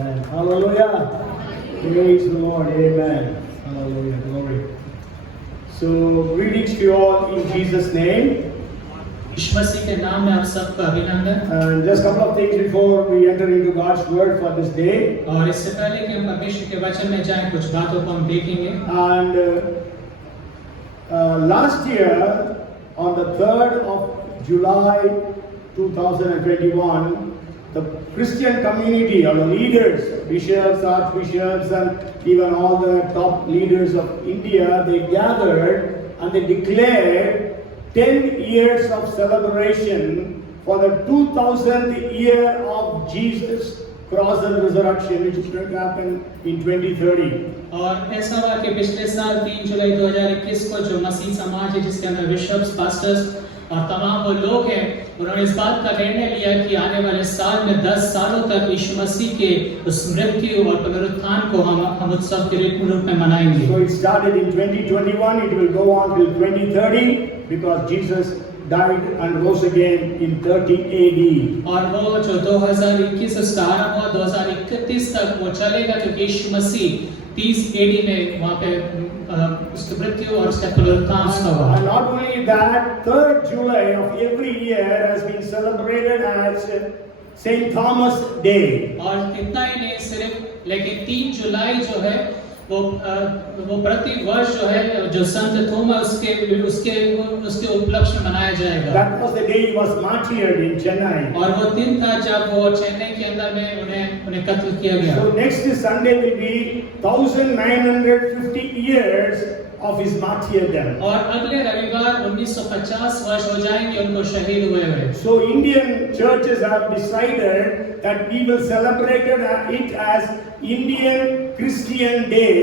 Amen. Hallelujah. Praise the Lord. Amen. Hallelujah. Glory. So, greetings to you all in Jesus' name. यीशु मसीह के नाम में आप सबका अभिनंदन। And just a couple of things before we enter into God's word for this day. और इससे पहले कि हम परमेश्वर के वचन में जाएं, कुछ बातों को हम देखेंगे। And last year, on the 3rd of July 2021, the Christian community, or the leaders, bishops, archbishops, and even all the top leaders of India, they gathered and they declared 10 years of celebration for the 2000th year of Jesus' cross and resurrection, which is going to happen in 2030. और ऐसा हुआ कि पिछले साल 3 जुलाई 2021 को जो मसीह समाज है, जिसके अंदर बिशप्स, पास्टर्स और तमाम वो लोग हैं, उन्होंने इस बात का निर्णय लिया कि आने वाले साल में 10 सालों तक यीशु मसीह के उस मृत्यु और पुनरुत्थान को हम उत्सव के रूप में मनाएंगे। So it started in 2021, it will go on till 2030 because Jesus died and rose again in 30 AD. और वो जो 2021 उसका आरंभ हुआ 2031 तक वो चलेगा, क्योंकि यीशु मसीह 30 AD में वहाँ पे उसकी मृत्यु और उसका पुनरुत्थान हुआ। And not only that, 3rd July of every year has been celebrated as Saint Thomas Day. और इतना ही नहीं सिर्फ, लेकिन 3 जुलाई जो है वो प्रति वर्ष जो है जो संत थॉमस उसके उपलक्ष्य में मनाया जाएगा। That was the day he was martyred in Chennai. और वो दिन था जब वो चेन्नई के अंदर में उन्हें कत्ल किया गया। So next Sunday will be 1950 years of his martyrdom. और अगले रविवार 1950 वर्ष हो जाएंगे उनको शहीद हुए हुए। So Indian churches have decided that we will celebrate it as Indian Christian Day,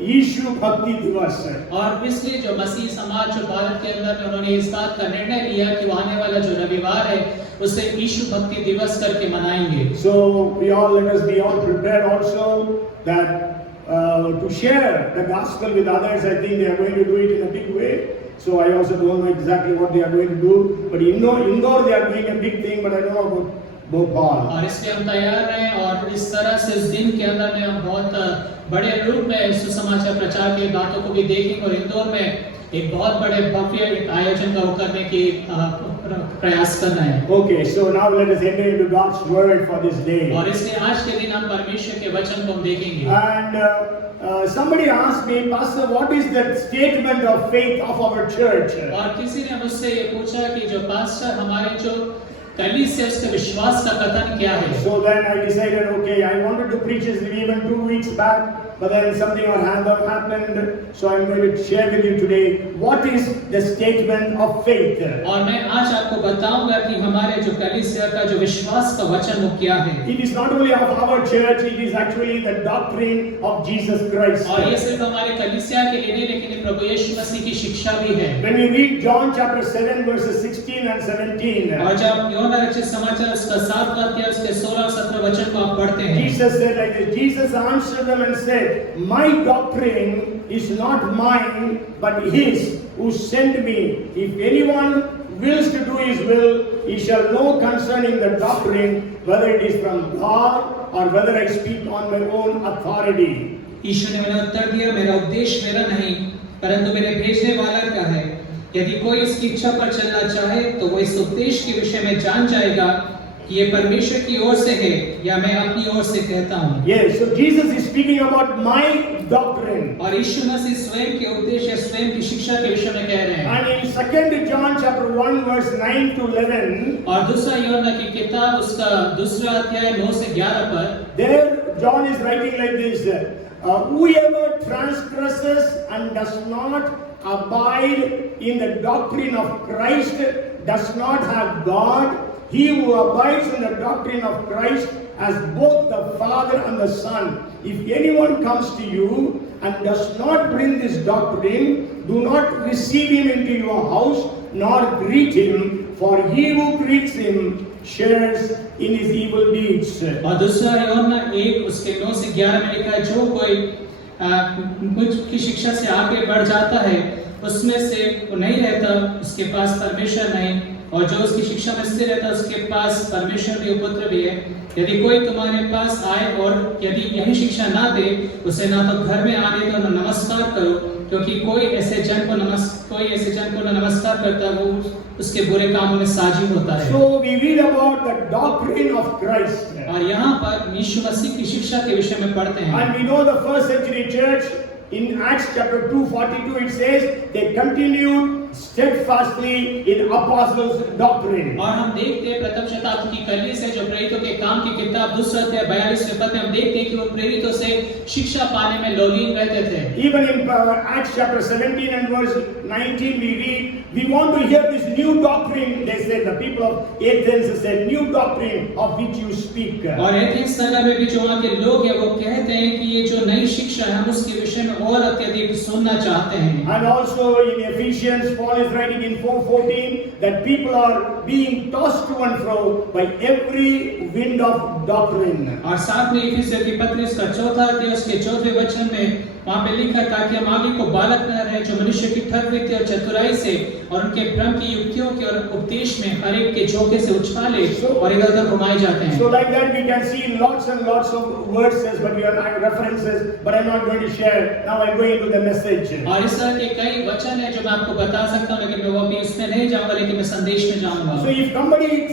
यीशु भक्ति दिवस। और इसलिए जो मसीह समाज जो भारत के अंदर में उन्होंने इस बात का निर्णय लिया कि वो आने वाला जो रविवार है उसे यीशु भक्ति दिवस करके मनाएंगे। So let us be all prepared also that to share the gospel with others. I think they are going to do it in a big way. So I also don't know exactly what they are going to do. But Indore they are doing a big thing, but I don't know about Bhopal. और इसलिए हम तैयार रहें और इस तरह से इस दिन के अंदर में हम बहुत बड़े रूप में सुसमाचार प्रचार की बातों को भी देखेंगे और इंदौर में एक बहुत बड़े भव्य एक आयोजन का वो करने की प्रयास कर रहे हैं। Okay, so now let us enter into God's word for this day. और इसलिए आज के दिन हम परमेश्वर के वचन को हम देखेंगे। And somebody asked me, Pastor, what is the statement of faith of our church? और किसी ने मुझसे ये पूछा कि जो पास्टर हमारे जो कलीसिया उसके विश्वास का कथन क्या है? So then I decided, okay, I wanted to preach this even 2 weeks back, but then something happened, so I'm going to share with you today what is the statement of faith. और मैं आज आपको बताऊंगा कि हमारे जो कलीसिया का जो विश्वास का वचन वो क्या है। It is not only of our church, it is actually the doctrine of Jesus Christ. और ये सिर्फ हमारे कलीसिया के लिए नहीं, लेकिन ये प्रभु यीशु मसीह की शिक्षा भी है। When we read John chapter 7 verses 16 and 17, और जब यूहन्ना रचित समाचार उसका 7 अध्याय उसके 16 और 17 वचन को आप पढ़ते हैं, Jesus said like this. Jesus answered them and said, my doctrine is not mine, but his who sent me. If anyone wills to do his will, he shall know concerning the doctrine, whether it is from God or whether I speak on my own authority. यीशु ने उन्हें उत्तर दिया, मेरा उपदेश मेरा नहीं, परंतु मेरे भेजने वाला का है। यदि कोई इसकी इच्छा पर चलना चाहे तो वो इस उपदेश के विषय में जान जाएगा कि ये परमेश्वर की ओर से है या मैं अपनी ओर से कहता हूँ। Yes, so Jesus is speaking about my doctrine. और यीशु मसीह स्वयं के उपदेश या स्वयं की शिक्षा के विषय में कह रहे हैं। And in 2 John chapter 1 verse 9 to 11, और दूसरा यूहन्ना की किताब उसका 2 अध्याय 9 से 11 पर, there John is writing like this: whoever transgresses and does not abide in the doctrine of Christ does not have God. He who abides in the doctrine of Christ has both the Father and the Son. If anyone comes to you and does not bring this doctrine, do not receive him into your house nor greet him, for he who greets him shares in his evil deeds. और दूसरा यूहन्ना 1 उसके 9 से 11 में लिखा है, जो कोई मुझ की शिक्षा से आगे बढ़ जाता है उसमें से वो नहीं रहता, उसके पास परमेश्वर नहीं। और जो उसकी शिक्षा में स्थिर रहता है उसके पास परमेश्वर भी पुत्र भी है। यदि कोई तुम्हारे पास आए और यदि यही शिक्षा ना दे, उसे ना तो घर में आने दो, न नमस्कार करो, क्योंकि कोई ऐसे जन को न नमस्कार करता वो उसके बुरे कामों में साझी होता है। So we read about the doctrine of Christ. और यहाँ पर यीशु मसीह की शिक्षा के विषय में पढ़ते हैं। And we know the first century church in Acts chapter 2:42 it says they continued steadfastly in apostles' doctrine. और हम देखते हैं प्रथम शताब्दी की कलीसिया जो प्रेरितों के काम की किताब 2 अध्याय 42वें पद में हम देखते हैं कि वो प्रेरितों से शिक्षा पाने में लोलीन रहते थे। Even in Acts chapter 17 and verse 19 we read, we want to hear this new doctrine, they said, the people of Athens said, new doctrine of which you speak. और एथेंस नगर में भी जो वहाँ के लोग हैं वो कहते हैं कि ये जो नई शिक्षा है हम उसके विषय में और अत्यधिक सुनना चाहते हैं। And also in Ephesians, Paul is writing in 4:14 that people are being tossed to and fro by every wind of doctrine. और साथ में इफिसियों की पत्री उसका 4वां अध्याय उसके 4वें वचन में वहाँ पे लिखा है ताकि हम आगे को बालक न रहे जो मनुष्य की ठग विद्या और चतुराई से और उनके भ्रम की युक्तियों के और उपदेश में हर एक के झोंके से उछाले और इधर-उधर घुमाए जाते हैं। So like that we can see lots and lots of verses, but we are references, but I'm not going to share. Now I'm going into the message. और इस तरह के कई वचन हैं जो मैं आपको बता सकता हूँ, लेकिन मैं वो अभी उसमें नहीं जाऊँगा, लेकिन मैं संदेश में जाऊँगा। So if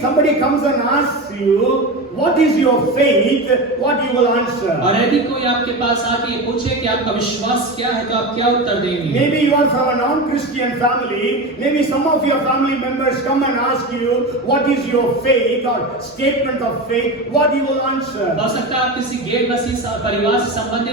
somebody comes and asks you what is your faith, what you will answer? और यदि कोई आपके पास आके ये पूछे कि आपका विश्वास क्या है तो आप क्या उत्तर देंगे? Maybe you are from a non-Christian family. Maybe some of your family members come and ask you what is your faith or statement of faith. What you will answer? हो सकता है आप किसी गैर मसीही परिवार से संबंध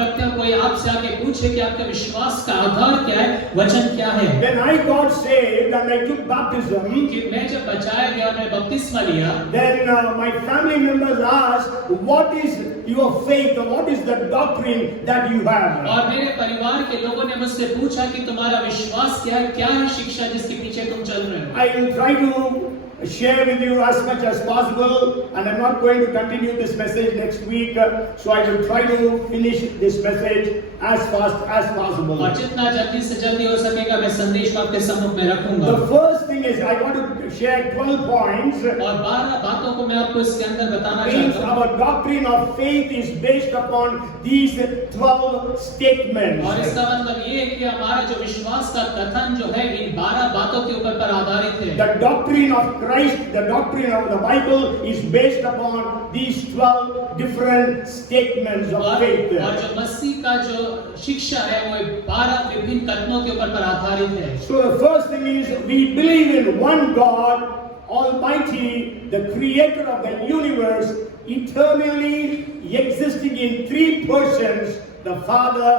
रखते हो, कोई आपसे आके पूछे कि आपके विश्वास का आधार क्या है, वचन क्या है? When I got saved and I took baptism, कि मैं जब बचाया गया और मैं बपतिस्मा लिया, then my family members asked, what is your faith or what is the doctrine that you have? और मेरे परिवार के लोगों ने मुझसे पूछा कि तुम्हारा विश्वास क्या है शिक्षा जिसके पीछे तुम चल रहे हो? I will try to share with you as much as possible, and I'm not going to continue this message next week, so I will try to finish this message as fast as possible. और जितना जल्दी से जल्दी हो सकेगा मैं संदेश को आपके सम्मुख में रखूंगा। The first thing is I want to share 12 points. और 12 बातों को मैं आपको इसके अंदर बताना Means चाहता हूँ। our doctrine of faith is based upon these 12 statements. और इसका मतलब ये है कि हमारा जो विश्वास का कथन जो है इन 12 बातों के ऊपर पर आधारित है। The doctrine of Christ, the doctrine of the Bible is based upon these 12 different statements of faith. और जो मसीह का जो शिक्षा है वो 12 विभिन्न कथनों के ऊपर पर आधारित है। So the first thing is we believe in one God, Almighty, the creator of the universe, eternally existing in three persons, the Father,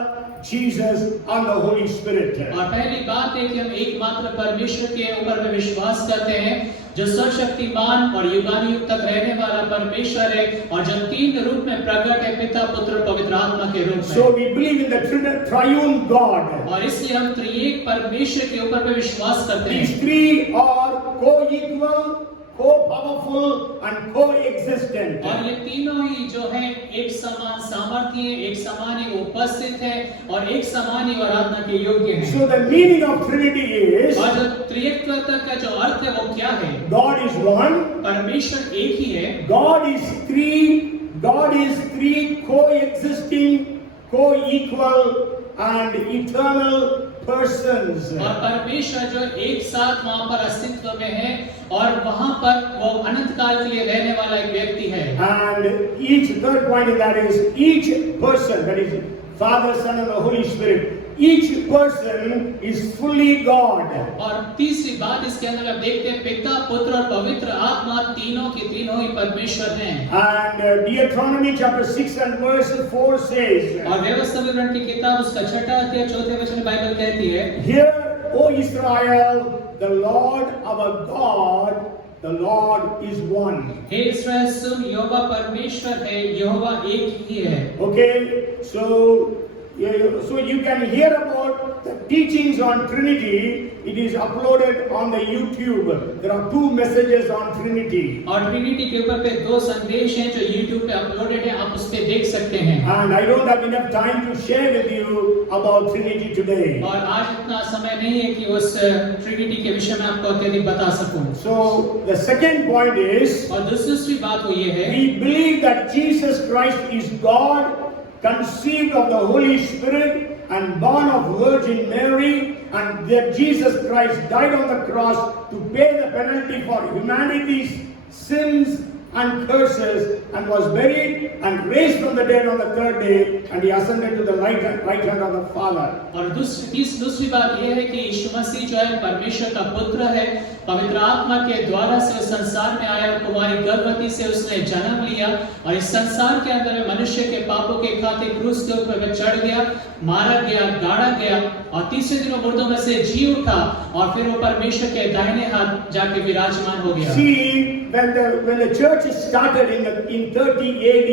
Jesus and the Holy Spirit. और पहली बात है कि हम एकमात्र परमेश्वर के ऊपर में विश्वास करते हैं जो सर्वशक्तिमान और युगानुयुग तक रहने वाला परमेश्वर है और जो तीन रूप में प्रकट है, पिता, पुत्र, पवित्र आत्मा के रूप में। So we believe in the triune God. और इसलिए हम त्रिएक परमेश्वर के ऊपर में विश्वास करते हैं। These three are co-equal, co-powerful and co-existent. और ये तीनों ही जो है एक समान सामर्थ्य, एक समान ही उपस्थित है और एक समान ही आराधना के योग्य है। So the meaning of Trinity is और जो त्रिएकत्व का जो अर्थ है वो क्या है? God is one, परमेश्वर एक ही है। God is three co-existing, co-equal and eternal persons. और परमेश्वर जो एक साथ वहाँ पर अस्तित्व में है और वहाँ पर वो अनंत काल के लिए रहने वाला एक व्यक्ति है। And each third point in that is each person, that is Father, Son and the Holy Spirit, each person is fully God. और तीसरी बात इसके अंदर आप देखते हैं पिता, पुत्र और पवित्र आत्मा तीनों के तीनों ही परमेश्वर हैं। And Deuteronomy chapter 6 and verse 4 says, और व्यवस्था विवरण की किताब उसका 6वां अध्याय 4वें वचन में बाइबल कहती है, Hear, O Israel, the Lord our God, the Lord is one. हे इस्राएल सुन, यहोवा परमेश्वर है, यहोवा एक ही है। Okay, so you can hear about the teachings on Trinity, it is uploaded on the YouTube. There are 2 messages on Trinity. और Trinity के ऊपर पे 2 संदेश हैं जो YouTube पे अपलोडेड है, आप उस पे देख सकते हैं। And I don't have enough time to share with you about Trinity today. और आज इतना समय नहीं है कि उस ट्रिनिटी के विषय में आपको अत्यधिक बता सकूं। So the second point is, और दूसरी बात वो ये है, we believe that Jesus Christ is God, conceived of the Holy Spirit and born of Virgin Mary, and that Jesus Christ died on the cross to pay the penalty for humanity's sins and curses, and was buried and raised from the dead on the 3rd day, and he ascended to the right hand of the Father. और दूसरी बात यह है कि यीशु मसीह जो है परमेश्वर का पुत्र है, पवित्र आत्मा के द्वारा से उस संसार में आया और कुमारी गर्भवती से उसने जन्म लिया और इस संसार के अंदर में मनुष्य के पापों के खातिर क्रूस के ऊपर वह चढ़ गया, मारा गया, गाड़ा गया और तीसरे दिन मुर्दों में से जी उठा और फिर वो परमेश्वर के दाहिने हाथ जाके विराजमान हो गया। See, when the church started in 30 AD,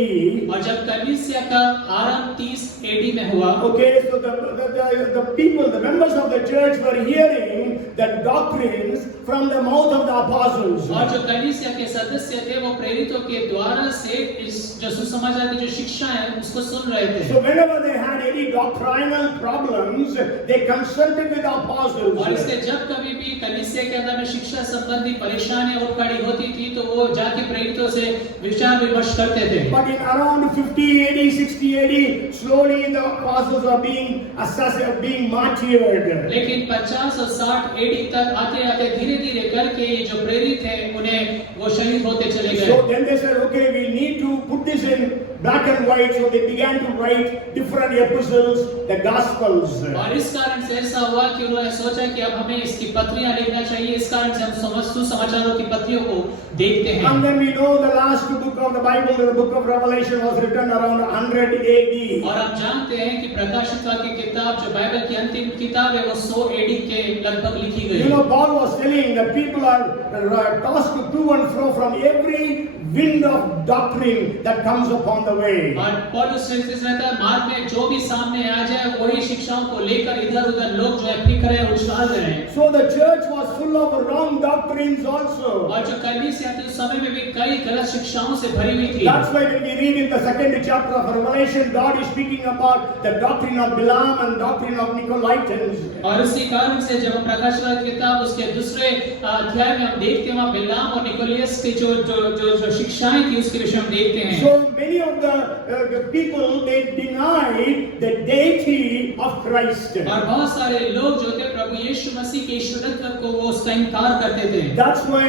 और जब कलीसिया का आरंभ 30 AD में हुआ, okay, so the people, the members of the church were hearing the doctrines from the mouth of the apostles. और जो कलीसिया के सदस्य थे वो प्रेरितों के द्वारा से इस जो सुसमाचार की जो शिक्षा है उसको सुन रहे थे। So whenever they had any doctrinal problems, they consulted with the apostles. और इसलिए जब कभी भी कलीसिया के अंदर में शिक्षा संबंधी परेशानी उठ खड़ी होती थी तो वो जाके प्रेरितों से विचार विमर्श करते थे। But in around 50 AD, 60 AD, slowly the apostles are being assassinated, being martyred. लेकिन 50 और 60 AD तक आते आते धीरे धीरे करके जो प्रेरित हैं उन्हें वो शहीद होते चले गए। So then they said, okay, we need to put this in black and white. So they began to write different epistles, the Gospels. और इस कारण से ऐसा हुआ कि उन्होंने सोचा कि अब हमें इसकी पत्रियां लिखना चाहिए। इस कारण से हम सुसमाचारों की पत्रियों को देखते हैं। And then we know the last book of the Bible, the book of Revelation, was written around 100 AD. और हम जानते हैं कि प्रकाशित वाक्य की किताब जो बाइबल की अंतिम किताब है वो 100 AD के लगभग लिखी गई। You know, Paul was telling that people are tossed to and fro from every wind of doctrine that comes upon the way. और पौलुस ने इस रहता है मार्ग में जो भी सामने आ जाए वही शिक्षाओं को लेकर इधर-उधर लोग जो है फिक्र है उछाल रहे हैं। So the church was full of wrong doctrines also. और जो कलीसिया थी उस समय में भी कई गलत शिक्षाओं से भरी हुई थी। That's why when we read in the 2nd chapter of Revelation, God is speaking about the doctrine of Balaam and doctrine of Nicolaitans. और इसी कारण से जब हम प्रकाशित वाक्य की किताब उसके दूसरे अध्याय में हम देखते हैं वहाँ बिलाम और निकोलियस की जो शिक्षाएं थी उसके विषय में देखते हैं। So many of the people, they denied the deity of Christ. और बहुत सारे लोग जो थे प्रभु यीशु मसीह के ईश्वरत्व को वो उसका इनकार करते थे। That's why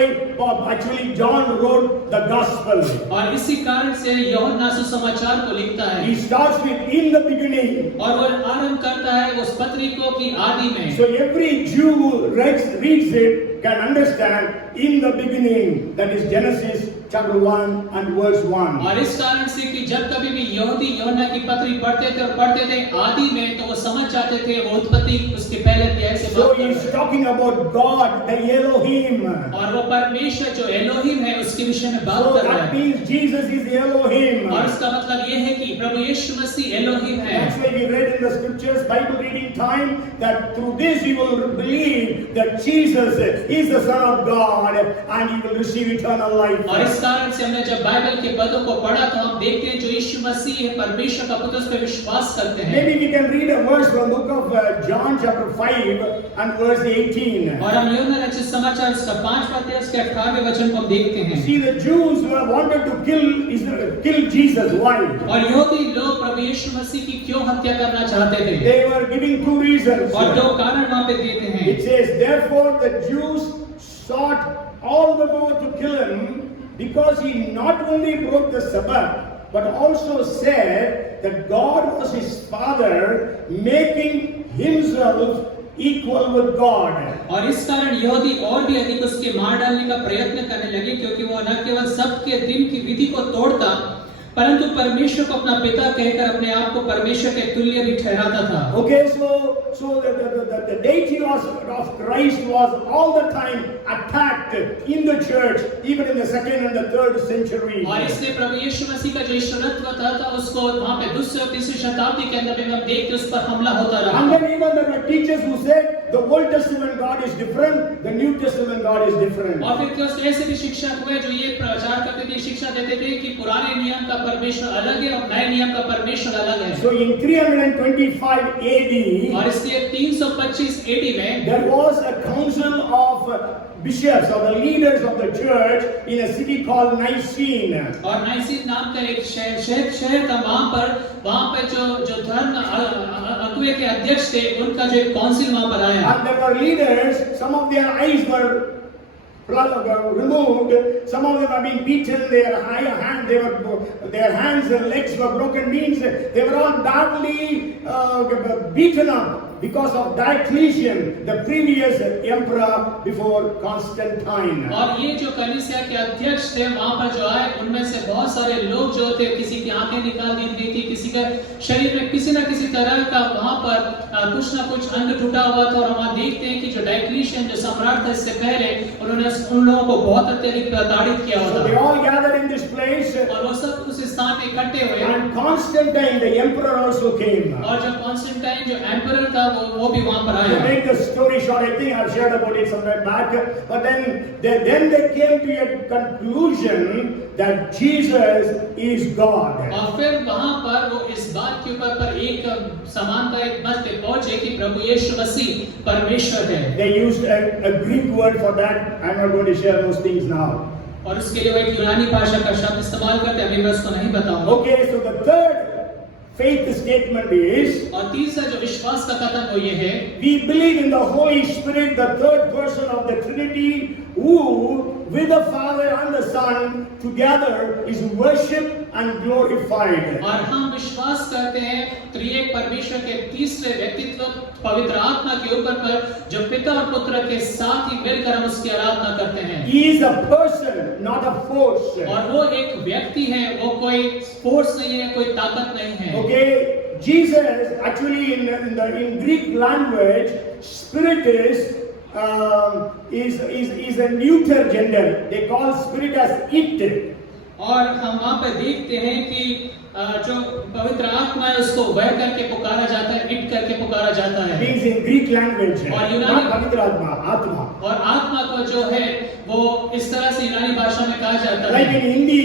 actually John wrote the gospel. और इसी कारण से यूहन्ना सुसमाचार को लिखता है। He starts with in the beginning. और वो आरंभ करता है उस पत्रिकों की आदि में। So every Jew who reads it can understand in the beginning, that is Genesis chapter 1 and verse 1. और इस कारण से कि जब कभी भी यहूदी यूहन्ना की पत्री पढ़ते थे आदि में तो वो समझ जाते थे वो उत्पत्ति उसके पहले अध्याय से So बात he कर is रहा है। talking about God, the Elohim. और वो परमेश्वर जो एलोहिम है उसके विषय में बात So कर रहा that है। means Jesus is the Elohim. और इसका मतलब ये है कि प्रभु यीशु मसीह एलोहिम है। That's why we read in the scriptures, Bible reading time, that through this you will believe that Jesus is the Son of God and you will receive eternal life. और इस कारण से हमने जब बाइबल के पदों को पढ़ा तो हम देखते हैं जो यीशु मसीह है परमेश्वर का पुत्र उस पर विश्वास करते हैं। Maybe we can read a verse from the book of John chapter 5 and verse 18. और हम यूहन्ना रचित समाचार इसका 5वां अध्याय उसके 18वें वचन को हम देखते हैं। See, the Jews wanted to kill Jesus. Why? और यहूदी लोग प्रभु यीशु मसीह की क्यों हत्या करना चाहते थे? They were giving 2 reasons. और 2 कारण वहां पे देते हैं। It says, therefore the Jews sought all the more to kill him because he not only broke the Sabbath but also said that God was his father, making himself equal with God. और इस कारण यहूदी और भी अधिक उसके मार डालने का प्रयत्न करने लगे क्योंकि वो न केवल सबके दिन की विधि को तोड़ता परंतु परमेश्वर को अपना पिता कहकर अपने आप को परमेश्वर के तुल्य भी ठहराता था। Okay, so the deity of Christ was all the time attacked in the church, even in the 2nd and the 3rd century. और इसलिए प्रभु यीशु मसीह का जो ईश्वरत्व था उसको वहाँ पे 2री और 3री शताब्दी के अंदर में हम देखते उस पर हमला होता रहा। And then even there were teachers who said the Old Testament God is different, the New Testament God is different. और फिर कुछ ऐसे भी शिक्षक हुए जो ये प्रचार करते थे, शिक्षा देते थे कि पुराने नियम का परमेश्वर अलग है और नए नियम का परमेश्वर अलग है। So in 325 AD, और इसलिए 325 AD में there was a council of bishops or the leaders of the church in a city called Nicene. और नाइसीन नाम का एक शहर था, वहाँ पर जो धर्म अगुवे के अध्यक्ष थे उनका जो एक काउंसिल वहाँ पर आया। And there were leaders, some of their eyes were removed, some of them have been beaten, their hands and legs were broken, means they were all badly beaten up because of Diocletian, the previous emperor before Constantine. और ये जो कलीसिया के अध्यक्ष थे वहाँ पर जो आए उनमें से बहुत सारे लोग जो थे, किसी की आंखें निकाल दी गई थी, किसी के शरीर में किसी न किसी तरह का वहाँ पर कुछ न कुछ अंग टूटा हुआ था। और हम देखते हैं कि जो डायक्लीशियन जो सम्राट था इससे पहले उन्होंने उन लोगों को बहुत अत्यधिक प्रताड़ित किया हुआ था। They all gathered in this place, और वो सब उस स्थान में इकट्ठे हुए। and Constantine, the emperor, also came. और जो कॉन्स्टेंटाइन जो एम्परर था वो भी वहाँ पर To आया। make the story short, I think I've shared about it somewhere back, but then they came to a conclusion that Jesus is God. और फिर वहाँ पर वो इस बात के ऊपर पर एक समानता एक मत पे पहुँचे कि प्रभु यीशु मसीह परमेश्वर है। They used a Greek word for that. I'm not going to share those things now. और उसके लिए वो एक यूनानी भाषा का शब्द इस्तेमाल करते हैं, अभी मैं उसको नहीं बताऊंगा। Okay, so the third faith statement is, और तीसरा जो विश्वास का कथन वो ये है, we believe in the Holy Spirit, the third person of the Trinity, who with the Father and the Son together is worshipped and glorified. और हम विश्वास करते हैं त्रिएक परमेश्वर के तीसरे व्यक्तित्व पवित्र आत्मा के ऊपर पर जो पिता और पुत्र के साथ ही मिलकर हम उसकी आराधना करते हैं। He is a person, not a force. और वो एक व्यक्ति है, वो कोई फोर्स नहीं है, कोई ताकत नहीं है। Okay, Jesus actually in Greek language, spirit is a neuter gender. They call spirit as it. और हम वहाँ पर देखते हैं कि जो पवित्र आत्मा है उसको वह करके पुकारा जाता है, इट करके पुकारा जाता है। Means in Greek language. और यूनानी पवित्र आत्मा, आत्मा. और आत्मा को जो है वो इस तरह से यूनानी भाषा में कहा जाता Like है। in Hindi,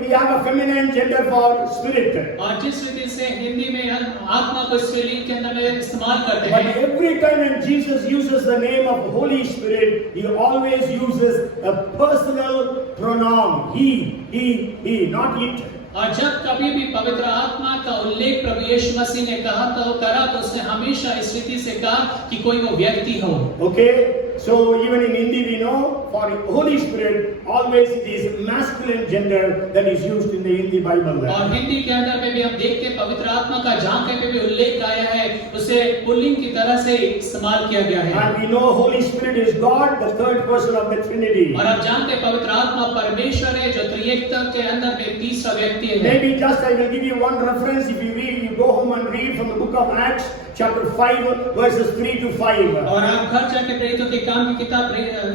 we have a feminine gender for spirit. और जिस रीति से हिंदी में हम आत्मा को स्त्रीलिंग के अंदर में इस्तेमाल करते But हैं। every time when Jesus uses the name of Holy Spirit, he always uses a personal pronoun. He, not it. और जब कभी भी पवित्र आत्मा का उल्लेख प्रभु यीशु मसीह ने करा तो उसने हमेशा इस रीति से कहा कि कोई वो व्यक्ति हो। Okay, so even in Hindi we know for Holy Spirit always it is masculine gender that is used in the Hindi Bible. और हिंदी के अंदर में भी हम देखते हैं पवित्र आत्मा का जहाँ कहीं पे भी उल्लेख आया है उसे पुल्लिंग की तरह से इस्तेमाल किया गया है। And we know Holy Spirit is God, the third person of the Trinity. और आप जानते हैं पवित्र आत्मा परमेश्वर है जो त्रिएकता के अंदर में तीसरा व्यक्ति है। Maybe just I will give you one reference. If you read, you go home and read from the book of Acts, chapter 5, verses 3 to 5. और आप घर जाके प्रेरितों के काम की किताब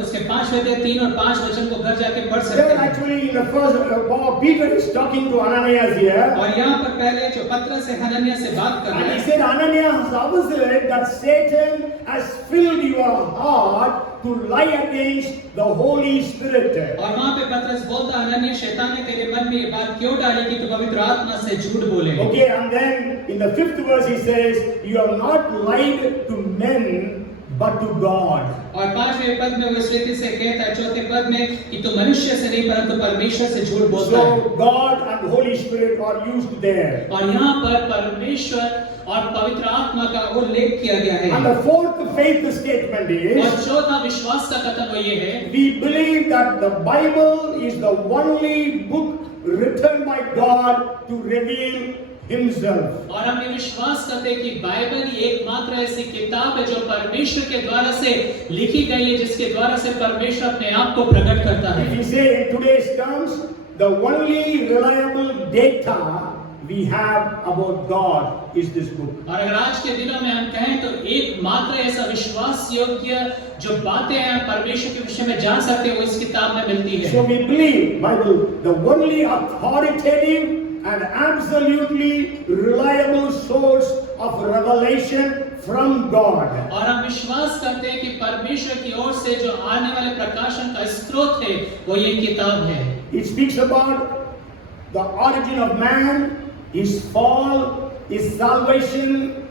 उसके 5 अध्याय 3 और 5 वचन को घर जाके पढ़ सकते There हैं। actually in the first, Peter is talking to Ananias here. और यहाँ पर पहले जो पत्रस से हनन्याह से बात कर रहे And he हैं। said, Ananias, how is it that Satan has filled your heart to lie against the Holy Spirit? और वहाँ पे पत्रस बोलता हनन्याह, शैतान ने तेरे मन में ये बात क्यों डाली कि तू पवित्र आत्मा से झूठ बोले? Okay, and then in the 5th verse he says, you have not lied to men but to God. और 5वें पद में वो इस रीति से कहता है 4थे पद में कि तू मनुष्य से नहीं परंतु परमेश्वर से झूठ बोलता है। So God and Holy Spirit are used there. और यहाँ पर परमेश्वर और पवित्र आत्मा का उल्लेख किया गया है। And the fourth faith statement और is, चौथा विश्वास का कथन वो ये है, we believe that the Bible is the only book written by God to reveal Himself. और हम ये विश्वास करते हैं कि बाइबल ही एकमात्र ऐसी किताब है जो परमेश्वर के द्वारा से लिखी गई है जिसके द्वारा से परमेश्वर अपने आप को प्रकट करता है। If we say in today's terms, the only reliable data we have about God is this book. और अगर आज के दिनों में हम कहें तो एकमात्र ऐसा विश्वास योग्य जो बातें हैं परमेश्वर के विषय में जान सकते हैं वो इस किताब में मिलती है। So we believe Bible, the only authoritative and absolutely reliable source of revelation from God. और हम विश्वास करते हैं कि परमेश्वर की ओर से जो आने वाले प्रकाशन का स्रोत है वो ये किताब है। It speaks about the origin of man, his fall, his salvation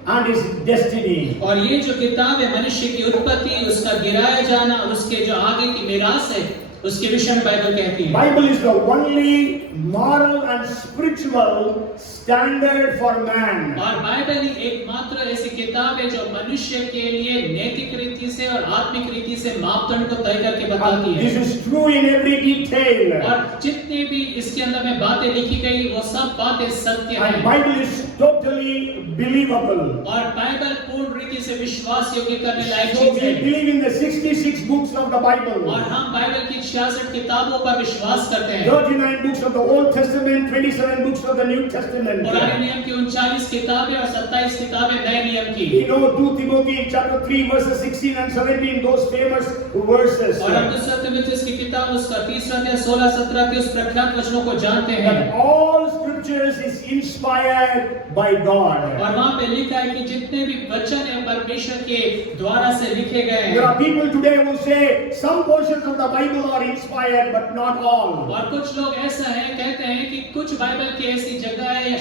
and his destiny. और ये जो किताब है मनुष्य की उत्पत्ति, उसका गिराया जाना और उसके जो आगे की मीरास है उसके विषय में बाइबल कहती है। Bible is the only moral and spiritual standard for man. और बाइबल ही एकमात्र ऐसी किताब है जो मनुष्य के लिए नैतिक रीति से और आत्मिक रीति से मापदंड को तय करके बताती है। This is true in every detail. और जितने भी इसके अंदर में बातें लिखी गई वो सब बातें सत्य And हैं। Bible is totally believable. और बाइबल पूर्ण रीति से विश्वास योग्य करने लायक So चीज we है। believe in the 66 books of the Bible. और हम बाइबल की 66 किताबों पर विश्वास करते हैं। 39 books of the Old Testament, 27 books of the New Testament. पुराने नियम की 39 किताबें और 27 किताबें नए नियम की। We know 2 Timothy chapter 3 verses 16 and 17, those famous verses. और हम दूसरा तिमुथियुस की किताब उसका 3 अध्याय 16-17 के उस प्रख्यात वचनों को जानते हैं। That all scriptures is inspired by God. और वहाँ पे लिखा है कि जितने भी वचन हैं परमेश्वर के द्वारा से लिखे गए हैं। There are people today who say some portions of the Bible are inspired but not all. और कुछ लोग ऐसा है कहते हैं कि कुछ बाइबल की ऐसी जगह है या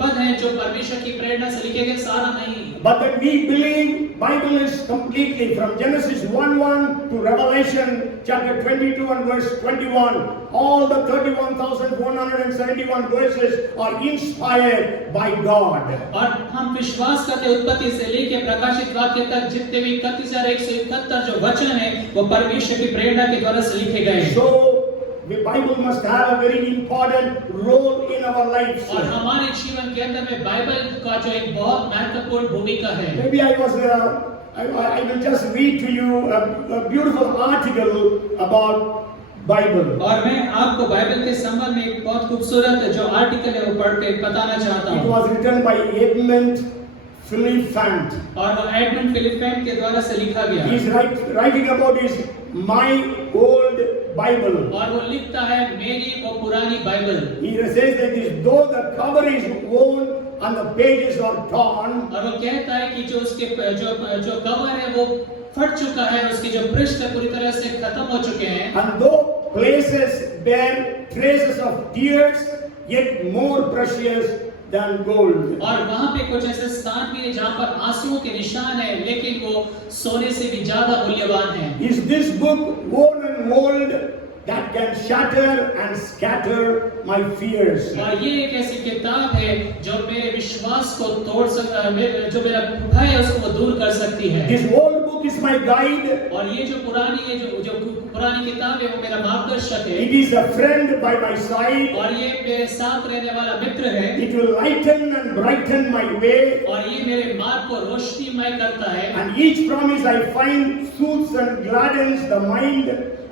पद हैं जो परमेश्वर की प्रेरणा से लिखे गए, सारा नहीं। But then we believe Bible is completely from Genesis 1:1 to Revelation chapter 22 and verse 21. All the 31,171 verses are inspired by God. और हम विश्वास करते हैं उत्पत्ति से लेकर प्रकाशित वाक्य तक जितने भी 31,171 जो वचन है वो परमेश्वर की प्रेरणा के द्वारा से लिखे गए हैं। So the Bible must have a very important role in our lives. और हमारे जीवन के अंदर में बाइबल का जो एक बहुत महत्वपूर्ण भूमिका है। Maybe I will just read to you a beautiful article about Bible. और मैं आपको बाइबल के संबंध में एक बहुत खूबसूरत जो आर्टिकल है वो पढ़ के बताना चाहता It हूँ। was written by Edmund Philippant. और वो एडमंड फिलिपेंट के द्वारा से लिखा गया। He is writing about his My Old Bible. और वो लिखता है मेरी वो पुरानी Bible. He says that this, though the cover is worn and the pages are torn, और वो कहता है कि जो उसके जो कवर है वो फट चुका है, उसके जो पृष्ठ है पूरी तरह से खत्म हो चुके हैं। and though places bear traces of tears, yet more precious than gold. और वहाँ पे कुछ ऐसे स्थान भी है जहाँ पर आंसुओं के निशान है लेकिन वो सोने से भी ज्यादा मूल्यवान है। Is this book worn and mold that can shatter and scatter my fears? और ये एक ऐसी किताब है जो मेरे विश्वास को तोड़ सकता है, जो मेरा भय है उसको वो दूर कर सकती है। This old book is my guide. और ये जो पुरानी है जो पुरानी किताब है वो मेरा मार्गदर्शक है। It is a friend by my side. और ये मेरे साथ रहने वाला मित्र है। It will lighten and brighten my way. और ये मेरे मार्ग को रोशनीमय करता है। And each promise I find soothes and gladdens the mind.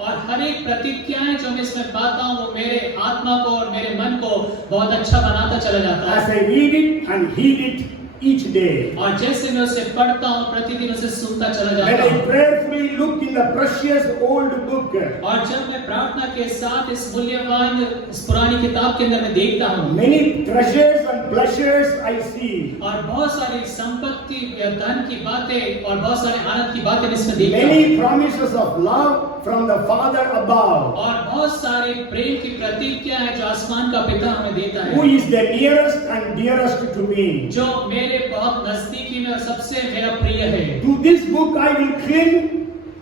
और हर एक प्रतिज्ञाएं जो मैं इसमें पाता हूँ वो मेरे आत्मा को और मेरे मन को बहुत अच्छा बनाता चला जाता है। As I read it and heed it each day. और जैसे मैं उसे पढ़ता हूँ प्रतिदिन उसे सुनता चला When जाता I हूँ। prayerfully look in the precious old book, और जब मैं प्रार्थना के साथ इस मूल्यवान इस पुरानी किताब के अंदर में देखता हूँ many treasures and pleasures I see. और बहुत सारी संपत्ति या धन की बातें और बहुत सारे आनंद की बातें मैं इसमें देखता हूँ। Many promises of love from the Father above. और बहुत सारे प्रेम की प्रतिज्ञा है जो आसमान का पिता हमें देता Who है, is the nearest and dearest to me. जो मेरे बहुत नजदीकी में और सबसे मेरा प्रिय है। To this book I will cling,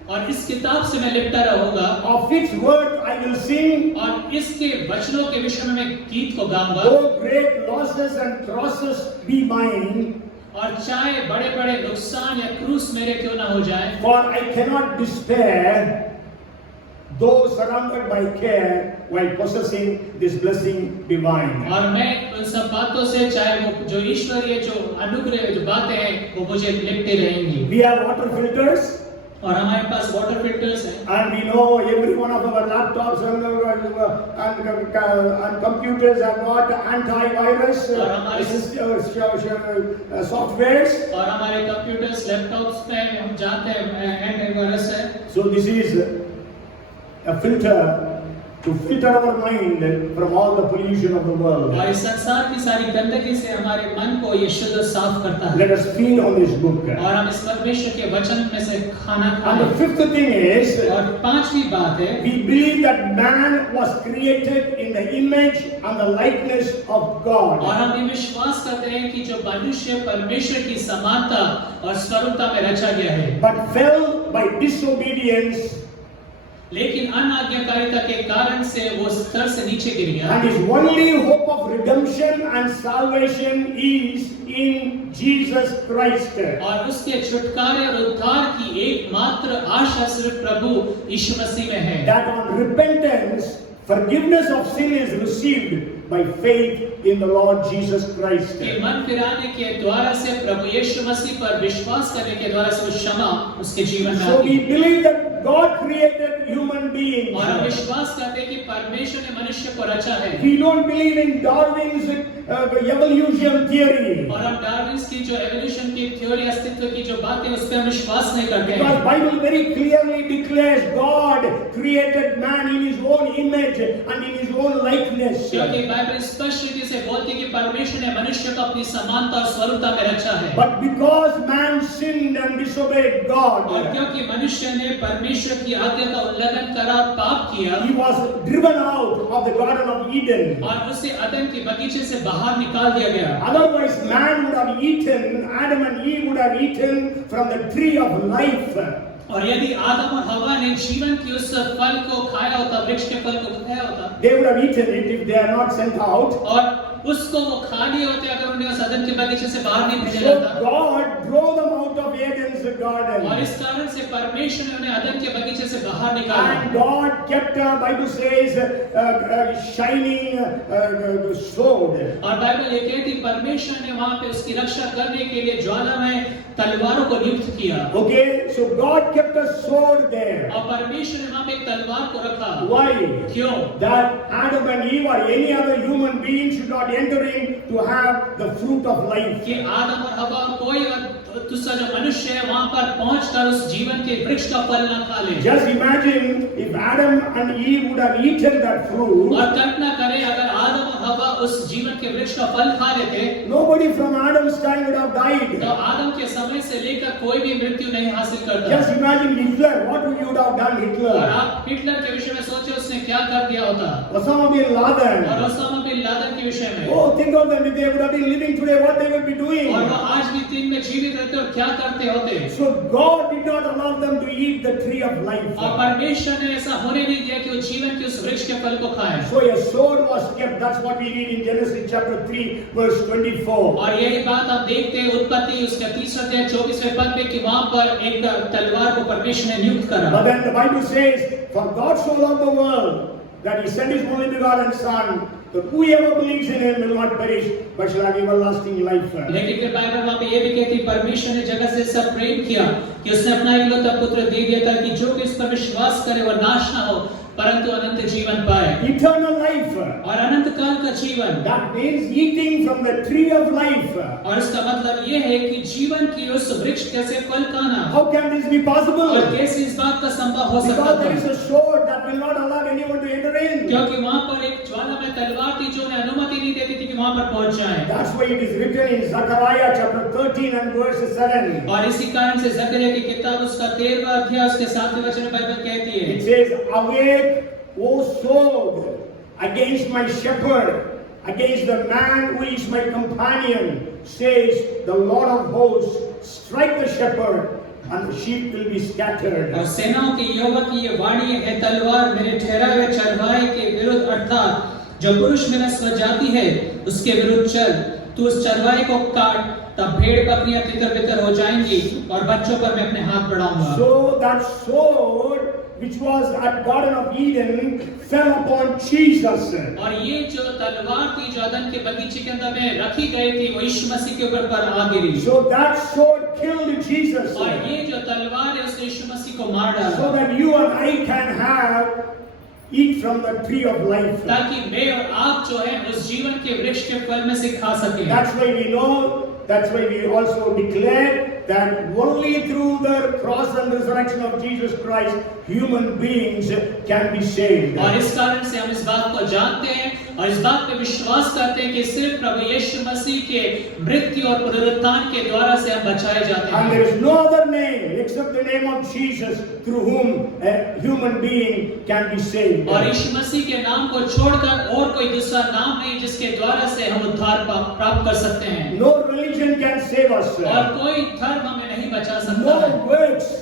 और इस किताब से मैं लिपटा रहूंगा of its word I will sing. और इसके वचनों के विषय में मैं गीत को गाऊंगा। Though great losses and crosses be mine, और चाहे बड़े बड़े नुकसान या क्रूस मेरे क्यों ना हो जाए, for I cannot despair, though surrounded by care, while possessing this blessing divine. और मैं उन सब बातों से चाहे वो जो ईश्वरीय जो अनुग्रह जो बातें हैं वो मुझे लिपटे रहेंगी। We have water filters. और हमारे पास वाटर फिल्टर्स हैं And we know every one of our laptops and computers have got antivirus softwares. और हमारे कंप्यूटर्स लैपटॉप्स पे हम जानते हैं एंटीवायरस है So this is a filter to filter our mind from all the pollution of the world. और इस संसार की सारी गंदगी से हमारे मन को ये शुद्ध और साफ करता है Let us feed on this book. और हम इस परमेश्वर के वचन में से खाना And खाएं the fifth thing is, और पांचवी बात है we believe that man was created in the image and the likeness of God. और हम ये विश्वास करते हैं कि जो मनुष्य परमेश्वर की समानता और स्वरूपता में रचा गया है But fell by disobedience, लेकिन अनाज्ञाकारिता के कारण से वो स्तर से नीचे गिर गया and his only hope of redemption and salvation is in Jesus Christ. और उसके छुटकारे और उद्धार की एकमात्र आशा सिर्फ प्रभु यीशु मसीह में है That on repentance, forgiveness of sin is received by faith in the Lord Jesus Christ. कि मन फिराने के द्वारा से प्रभु यीशु मसीह पर विश्वास करने के द्वारा से वो क्षमा उसके जीवन में So आती we है believe that God created human beings. और हम विश्वास करते हैं कि परमेश्वर ने मनुष्य को रचा है We don't believe in Darwin's evolution theory. और हम डार्विन्स की जो एवोल्यूशन की थ्योरी अस्तित्व की जो बातें उस पर हम विश्वास नहीं करते Because हैं Bible very clearly declares God created man in his own image and in his own likeness. क्योंकि बाइबल स्पष्ट रीति से बोलती है कि परमेश्वर ने मनुष्य को अपनी समानता और स्वरूपता में रचा है But because man sinned and disobeyed और God, क्योंकि मनुष्य ने परमेश्वर की आज्ञा का उल्लंघन करा पाप किया he was driven out of the Garden of Eden. और उसे अदन के बगीचे से बाहर निकाल दिया गया Otherwise, man would have eaten, Adam and Eve would have eaten from the tree of life. और यदि आदम और हवा ने जीवन की उस फल को खाया होता वृक्ष के फल को खाया होता They would have eaten it if they are not sent out. और उसको वो खा लिए होते अगर उन्हें उस अदन के बगीचे से बाहर नहीं भेजा So जाता God drove them out of Eden's और garden. इस कारण से परमेश्वर ने उन्हें अदन के बगीचे से बाहर निकाला And God kept, Bible says, shining sword. और बाइबल ये कहती परमेश्वर ने वहां पे उसकी रक्षा करने के लिए ज्वाला में तलवारों को नियुक्त किया Okay, so God kept a sword there. और परमेश्वर ने वहां पे एक तलवार को रखा Why? क्यों That Adam and Eve or any other human being should not enter in to have the fruit of life. कि आदम और हवा कोई और दूसरा जो मनुष्य है वहां पर पहुंचकर उस जीवन के वृक्ष का फल ना खा ले Just imagine if Adam and Eve would have eaten that fruit, और कल्पना करें अगर आदम और हवा उस जीवन के वृक्ष का फल खा लेते nobody from Adam's time would have तो died. आदम के समय से लेकर कोई भी मृत्यु नहीं हासिल करता Just imagine Hitler, what would you have done, और Hitler? आप हिटलर के विषय में सोचे उसने क्या कर दिया होता Osama bin और Laden. ओसामा बिन लादेन के विषय में Oh, think of them, if they would have been living today, what they would be doing. और वो आज भी दिन में जीवित रहते और क्या करते होते So God did not allow them to eat the tree of life. और परमेश्वर ने ऐसा होने नहीं दिया कि वो जीवन के उस वृक्ष के फल को खाए So a sword was kept. That's what we read in Genesis chapter 3, verse 24. और यही बात आप देखते हैं उत्पत्ति उसका 3 अध्याय 24वें पद में कि वहां पर एक तलवार को परमेश्वर ने नियुक्त करा But then the Bible says, "For God so loved the world that He sent His only begotten Son, that whoever believes in Him will not perish, but shall have everlasting life." लेकिन फिर Bible वहां पे ये भी कहती है परमेश्वर ने जगत से सब प्रेम किया कि उसने अपना एकलौता पुत्र दे दिया ताकि जो भी इस पर विश्वास करे वह नाश ना हो परंतु अनंत जीवन पाए Eternal life. और अनंत काल का जीवन That means eating from the tree of life. और इसका मतलब ये है कि जीवन की उस वृक्ष कैसे फल खाना How can this be और possible? कैसे इस बात का संभव हो सकता Because there है is a sword that will not allow anyone to enter in. क्योंकि वहां पर एक ज्वाला में तलवार थी जो उन्हें अनुमति नहीं देती थी कि वहां पर पहुंच जाएं That's why it is written in Zechariah chapter 13 and verse 7. और इसी कारण से जकरिया की किताब उसका 13वां अध्याय उसके 7वें वचन में बाइबल कहती है It says, "Awake, O sword, against my shepherd, against the man who is my companion, says the Lord of hosts, strike the shepherd, and the sheep will be scattered." और सेनाओं के यहोवा की ये वाणी है तलवार मेरे ठहराए हुए चरवाहे के विरुद्ध अर्थात जो पुरुष मेरा स्वजाति है उसके विरुद्ध चल तू उस चरवाहे को काट तब भेड़ बकरियां तितर-बितर हो जाएंगी और बच्चों पर मैं अपने हाथ बढ़ाऊंगा So that sword which was at Garden of Eden fell upon Jesus. और ये जो तलवार थी जो अदन के बगीचे के अंदर में रखी गई थी वो यीशु मसीह के ऊपर पर आ गिरी So that sword killed Jesus और ये जो तलवार है उसने यीशु मसीह को मार डाला so that you and I can eat from the tree of life. ताकि मैं और आप जो है उस जीवन के वृक्ष के फल में से खा सकें। That's why we know, that's why we also declare that only through the cross and resurrection of Jesus Christ human beings can be saved. और इस कारण से हम इस बात को जानते हैं और इस बात पे विश्वास करते हैं कि सिर्फ प्रभु यीशु मसीह के मृत्यु और पुनरुत्थान के द्वारा से हम बचाए जाते And हैं। there is no other name except the name of Jesus through whom a human being can be saved. और यीशु मसीह के नाम को छोड़कर और कोई दूसरा नाम नहीं जिसके द्वारा से हम उद्धार प्राप्त कर सकते हैं। No religion can save us. और कोई धर्म हमें नहीं बचा सकता No है works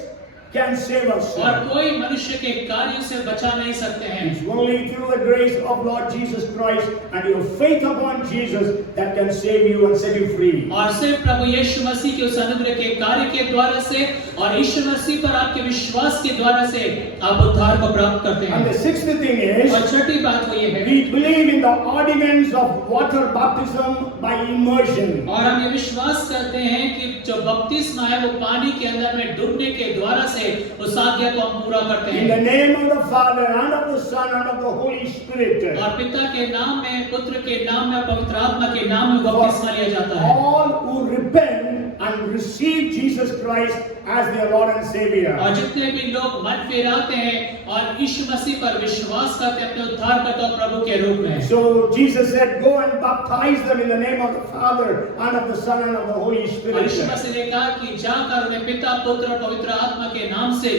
can save us. और कोई मनुष्य के कार्यों से बचा नहीं सकते हैं। It's only through the grace of Lord Jesus Christ and your faith upon Jesus that can save you and set you free. और सिर्फ प्रभु यीशु मसीह के उस अनुग्रह के कार्य के द्वारा से और यीशु मसीह पर आपके विश्वास के द्वारा से आप उद्धार को प्राप्त करते हैं। And the sixth thing is, और छठी बात वो ये है we believe in the ordinance of water baptism by immersion. और हम ये विश्वास करते हैं कि जो बपतिस्मा है वो पानी के अंदर में डूबने के द्वारा से उस आज्ञा को हम पूरा करते In the हैं। name of the Father and of the Son and of the Holy Spirit. और पिता के नाम में, पुत्र के नाम में, पवित्र आत्मा के नाम में For बपतिस्मा लिया जाता है। all who repent and receive Jesus Christ as their Lord and Savior. और जितने भी लोग मन फिराते हैं और यीशु मसीह पर विश्वास करते हैं अपने उद्धारकर्ता और प्रभु के रूप में। So Jesus said, go and baptize them in the name of the Father and of the Son and of the Holy और Spirit. यीशु मसीह ने कहा कि जाकर उन्हें पिता, पुत्र और पवित्र आत्मा के नाम से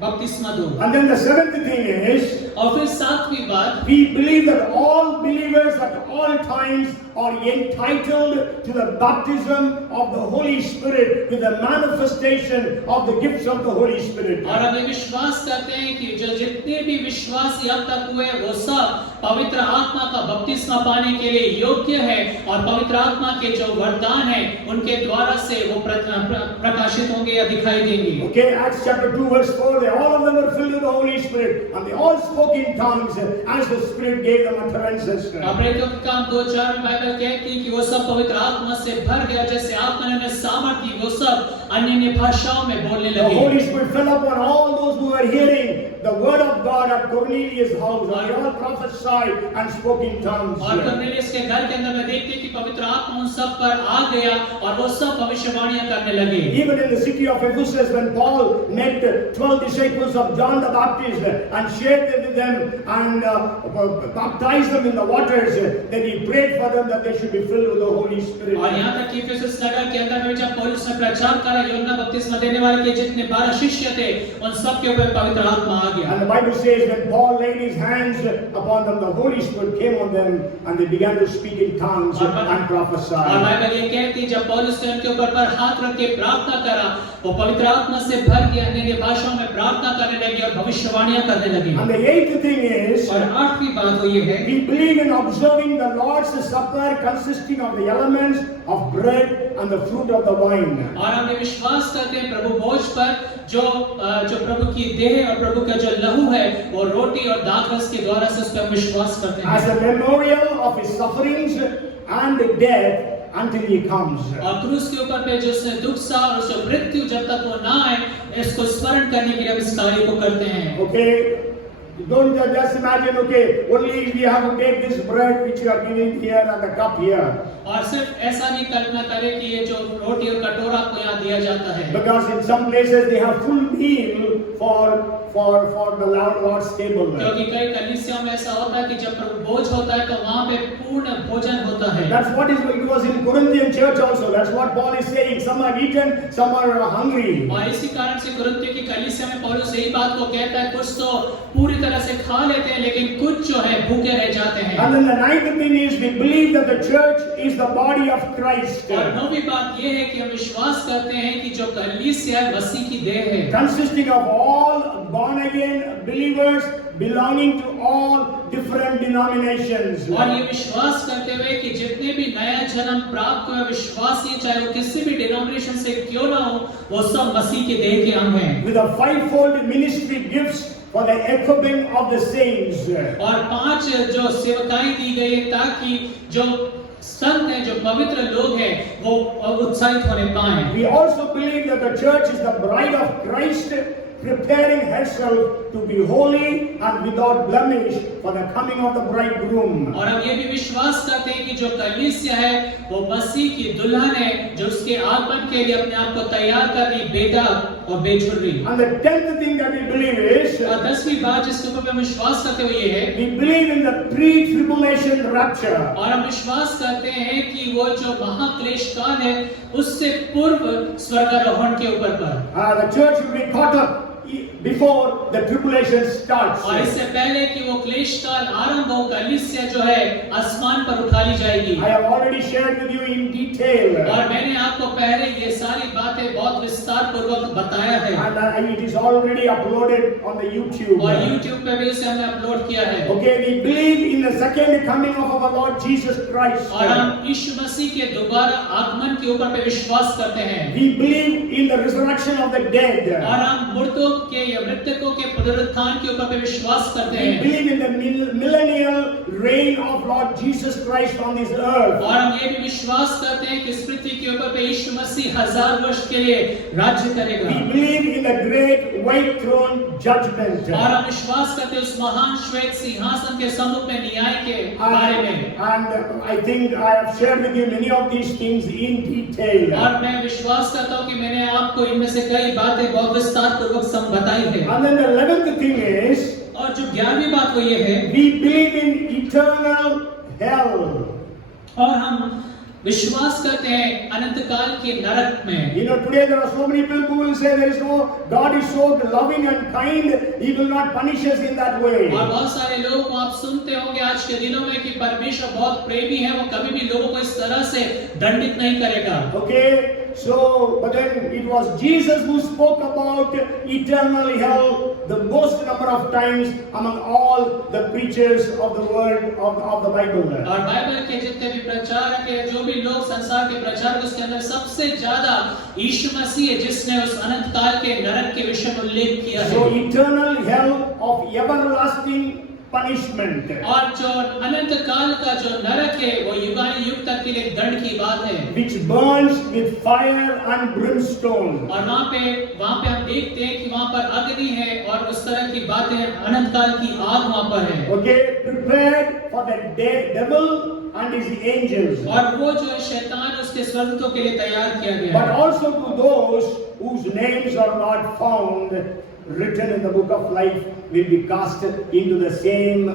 बपतिस्मा दो। And then the seventh thing is, और फिर सातवीं बात, we believe that all believers at all times are entitled to the baptism of the Holy Spirit with the manifestation of the gifts of the Holy Spirit. और हम ये विश्वास करते हैं कि जो जितने भी विश्वासी अब तक हुए वो सब पवित्र आत्मा का बपतिस्मा पाने के लिए योग्य है और पवित्र आत्मा के जो वरदान है उनके द्वारा से वो प्रकाशित होंगे या दिखाई देंगे। Okay, Acts chapter 2 verse 4, they all of them were filled with the Holy Spirit and they all spoke in tongues as the Spirit gave them utterances. प्रेरितों के काम 2:4 में बाइबल कहती है कि वो सब पवित्र आत्मा से भर गया जैसे आत्मा ने उन्हें सामर्थ दी, वो सब अन्य भाषाओं में बोलने The लगे। Holy Spirit fell upon all those who were hearing the word of God at Cornelius' house, and they all prophesied and spoke in tongues. और कर्नेलियस के घर के अंदर में देखते कि पवित्र आत्मा उन सब पर आ गया और वो सब भविष्यवाणियां करने लगे। Even in the city of Ephesus, when Paul met 12 disciples of John the Baptist and shared with them and baptized them in the waters, then he prayed for them that they should be filled with the Holy Spirit. और यहाँ तक कि इफिसुस नगर के अंदर में जब पौलुस ने प्रचार करा यूहन्ना बपतिस्मा देने वाले के जितने 12 शिष्य थे उन सब के ऊपर पवित्र आत्मा आ गया। And the Bible says when Paul laid his hands upon them, the Holy Spirit came on them and they began to speak in tongues and prophesy. और बाइबल ये कहती जब पौलुस ने उनके ऊपर पर हाथ रख के प्रार्थना करा वो पवित्र आत्मा से भर गया, अन्य भाषाओं में प्रार्थना करने लगे और भविष्यवाणियां करने लगे। And the eighth thing is, और आठवीं बात वो ये है we believe in observing the Lord's Supper consisting of the elements of bread and the fruit of the wine. और हम विश्वास करते हैं प्रभु भोज पर जो प्रभु की देह और प्रभु का जो लहू है वो रोटी और दाखरस के द्वारा से उस पर विश्वास करते हैं As a memorial of his sufferings and death until he comes. और क्रूस के ऊपर पे जो उसने दुख सहा और उसकी मृत्यु जब तक वो ना आए इसको स्मरण करने के लिए हम इस कार्य को करते हैं। Okay, don't just imagine, okay, only we have to take this bread which you are giving here and the cup here. और सिर्फ ऐसा नहीं कल्पना करें कि ये जो रोटी और कटोरा को यहाँ दिया जाता है। Because in some places they have full meal for the Lord's table. क्योंकि कई कलीसियाओं में ऐसा होता है कि जब प्रभु भोज होता है तो वहाँ पे पूर्ण भोजन होता है। That's what it was in Corinthian church also. That's what Paul is saying. Some are eaten, some are hungry. और इसी कारण से कुरिन्थियों की कलीसिया में पौलुस यही बात को कहता है कुछ तो पूरी तरह से खा लेते हैं लेकिन कुछ जो है भूखे रह जाते हैं। And then the ninth thing is we believe that the church is the body of Christ. और नौवीं बात ये है कि हम विश्वास करते हैं कि जो कलीसिया है मसीह की देह है। Consisting of all born again believers belonging to all different denominations. और ये विश्वास करते हुए कि जितने भी नया जन्म प्राप्त हुए विश्वासी चाहे वो किसी भी डिनोमिनेशन से क्यों ना हो वो सब मसीह की देह के अंग हैं। With a fivefold ministry gifts for the equipping of the saints. और 5 जो सेवकाएं दी गई है ताकि जो संत हैं, जो पवित्र लोग हैं, वो उत्साहित होने पाए। We also believe that the church is the bride of Christ, preparing herself to be holy and without blemish for the coming of the bridegroom. और हम ये भी विश्वास करते हैं कि जो कलीसिया है वो मसीह की दुल्हन है, जो उसके आगमन के लिए अपने आप को तैयार कर रही, बेदाग और बेझुर्री। And the 10th thing that we believe is, और 10वीं बात जिसके ऊपर हम विश्वास करते हुए ये है, we believe in the pre-tribulation rapture. और हम विश्वास करते हैं कि वो जो महाक्लेश काल है उससे पूर्व स्वर्गारोहण के ऊपर पर The church will be caught up before the tribulation starts. और इससे पहले कि वो क्लेश काल आरंभ हो, कलीसिया जो है आसमान पर उठा ली जाएगी। I have already shared with you in detail. और मैंने आपको पहले ये सारी बातें बहुत विस्तार पूर्वक बताया है। And it is already uploaded on the YouTube. और YouTube पे भी इसे हमने अपलोड किया है। Okay, we believe in the second coming of our Lord Jesus Christ. और हम यीशु मसीह के दोबारा आगमन के ऊपर पे विश्वास करते हैं। We believe in the resurrection of the dead. और हम मुर्दों के या मृतकों के पुनरुत्थान के ऊपर पे विश्वास करते We हैं। believe in the millennial reign of Lord Jesus Christ on this earth. और हम ये भी विश्वास करते हैं कि इस पृथ्वी के ऊपर पे यीशु मसीह 1000 वर्ष के लिए राज्य करेगा। We believe in the great white throne judgment. और हम विश्वास करते हैं उस महान श्वेत सिंहासन के सम्मुख में न्याय के बारे में। And I think I have shared with you many of these things in detail. और मैं विश्वास करता हूँ कि मैंने आपको इनमें से कई बातें बहुत विस्तार पूर्वक बताई है। And then the 11th thing is, और जो 11वीं बात वो ये है, we believe in eternal hell. और हम विश्वास करते हैं अनंत काल के नरक में। You know, today there are so many people who will say there is no, God is so loving and kind, He will not punish us in that way. और बहुत सारे लोगों को आप सुनते होंगे आज के दिनों में कि परमेश्वर बहुत प्रेमी है, वो कभी भी लोगों को इस तरह से दंडित नहीं करेगा। Okay, so but then it was Jesus who spoke about eternal hell the most number of times among all the preachers of the word of the Bible. और बाइबल के जितने भी प्रचारक हैं, जो भी लोग संसार के प्रचारक, उसके अंदर सबसे ज्यादा यीशु मसीह है जिसने उस अनंत काल के नरक के विषय में उल्लेख किया है। So eternal hell of everlasting punishment. और जो अनंत काल का जो नरक है वो युगानुयुग तक के लिए दंड की बात है, Which burns with fire and brimstone. और वहाँ पे हम देखते हैं कि वहाँ पर अग्नि है और उस तरह की बातें, अनंत काल की आग वहाँ पर है। Okay, prepared for the devil and his angels. और वो जो शैतान उसके स्वर्गदूतों के लिए तैयार किया गया But है। also to those whose names are not found written in the book of life will be cast into the same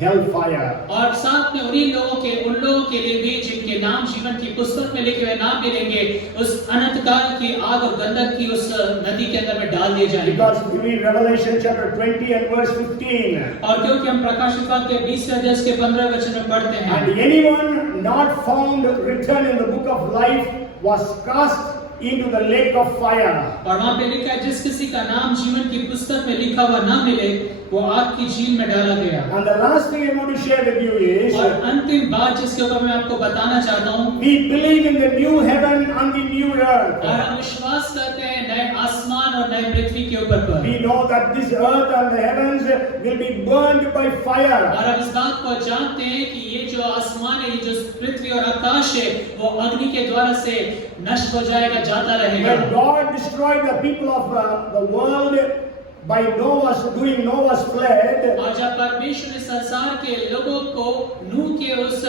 hellfire. और साथ में उन लोगों के लिए भी जिनके नाम जीवन की पुस्तक में लिखे हुए नाम मिलेंगे, उस अनंत काल की आग और गंधक की उस नदी के अंदर में डाल दिए जाएंगे। Because we read Revelation chapter 20 and verse 15. और क्योंकि हम प्रकाशित वाक्य 20 अध्याय के 15 वचन में पढ़ते हैं, And anyone not found written in the book of life was cast into the lake of fire. और वहाँ पे लिखा है जिस किसी का नाम जीवन की पुस्तक में लिखा हुआ ना मिले वो आग की झील में डाला गया। And the last thing I want to share with you is, और अंतिम बात जिसके ऊपर मैं आपको बताना चाहता हूँ, we believe in the new heaven and the new earth. और हम विश्वास करते हैं नए आसमान और नए पृथ्वी के ऊपर पर। We know that this earth and the heavens will be burned by fire. और हम इस बात को जानते हैं कि ये जो आसमान है, ये जो पृथ्वी और आकाश है, वो अग्नि के द्वारा से नष्ट हो जाएगा, जाता रहेगा। When God destroyed the people of the world by doing Noah's flood, और जब परमेश्वर ने संसार के लोगों को नूह के उस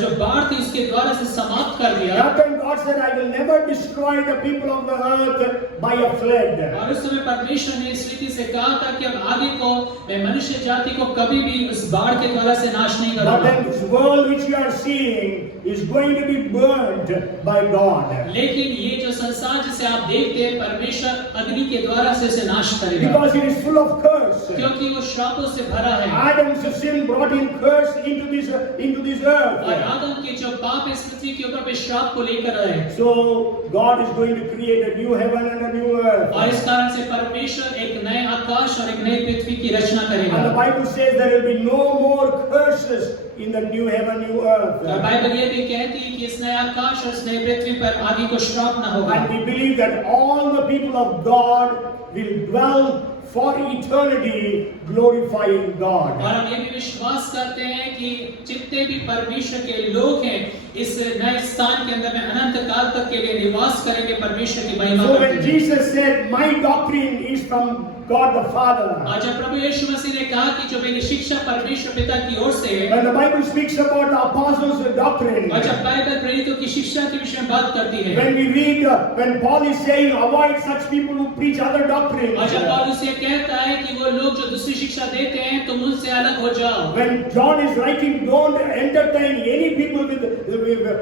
जो बाढ़ थी उसके द्वारा से समाप्त कर दिया, that time God said, I will never destroy the people of the earth by a flood. और उस समय परमेश्वर ने इस रीति से कहा था कि अब आगे को मैं मनुष्य जाति को कभी भी उस बाढ़ के द्वारा से नाश नहीं But करूंगा। then this world which you are seeing is going to be burnt by God. लेकिन ये जो संसार जिसे आप देखते हैं, परमेश्वर अग्नि के द्वारा से इसे नाश करेगा, Because it is full of curse. क्योंकि वो श्रापों से भरा है। Adam's sin brought in curse into this और earth. आदम के जो पाप इस पृथ्वी के ऊपर पे श्राप को लेकर आए, So God is going to create a new heaven and a new earth. और इस कारण से परमेश्वर एक नए आकाश और एक नई पृथ्वी की रचना And the करेगा। Bible says there will be no more curses in the new heaven, new earth. और बाइबल ये भी कहती है कि इस नए आकाश और इस नई पृथ्वी पर आगे को श्राप न होगा। And we believe that all the people of God will dwell for eternity glorifying God. और हम ये भी विश्वास करते हैं कि जितने भी परमेश्वर के लोग हैं इस नए स्थान के अंदर में अनंत काल तक के लिए निवास करेंगे, परमेश्वर की महिमा So करते when हैं। Jesus said, "My doctrine is from God the Father," और जब प्रभु यीशु मसीह ने कहा कि जो मेरी शिक्षा परमेश्वर पिता की ओर से है, when the Bible speaks about the apostles' doctrine, और जब बाइबल प्रेरितों की शिक्षा के विषय में बात करती है, when we read, when Paul is saying, "Avoid such people who preach other doctrines," और जब पौलुस ये कहता है कि वो लोग जो दूसरी शिक्षा देते हैं तुम उनसे अलग हो जाओ, when John is writing, "Don't entertain any people